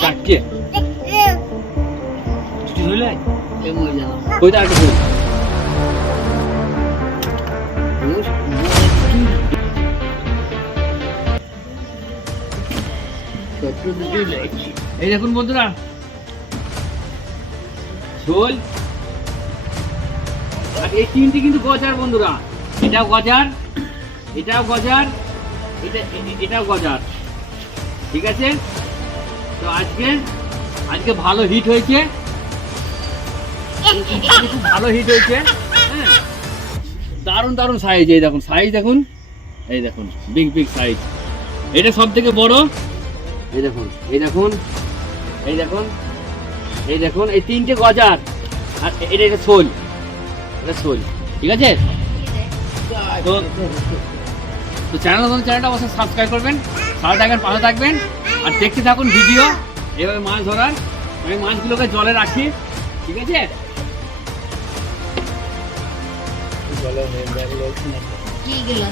চারটে ছুটি হইলে ওইটা আগে এই দেখুন বন্ধুরা ঝোল আর এই তিনটি কিন্তু গজার বন্ধুরা, এটাও গজার, এটাও গজার, এটাও গজার, ঠিক আছে। তো আজকে ভালো হিট হয়েছে, খুব ভালো হিট হয়েছে, হ্যাঁ দারুণ দারুণ সাইজ। এই দেখুন সাইজ দেখুন, এই দেখুন বিগ বিগ সাইজ। এটা সব থেকে বড়, এই দেখুন এই দেখুন এই দেখুন এই দেখুন এই তিনটে গজার আর এটা একটা শোল, এটা শোল, ঠিক আছে। তো চ্যানেলটা অবশ্যই সাবস্ক্রাইব করবেন, সাথে থাকবেন, পাশে থাকবেন আর দেখতে থাকুন ভিডিও এভাবে মাছ ধরার। আমি মাছগুলোকে জলে রাখি, ঠিক আছে। কি গেল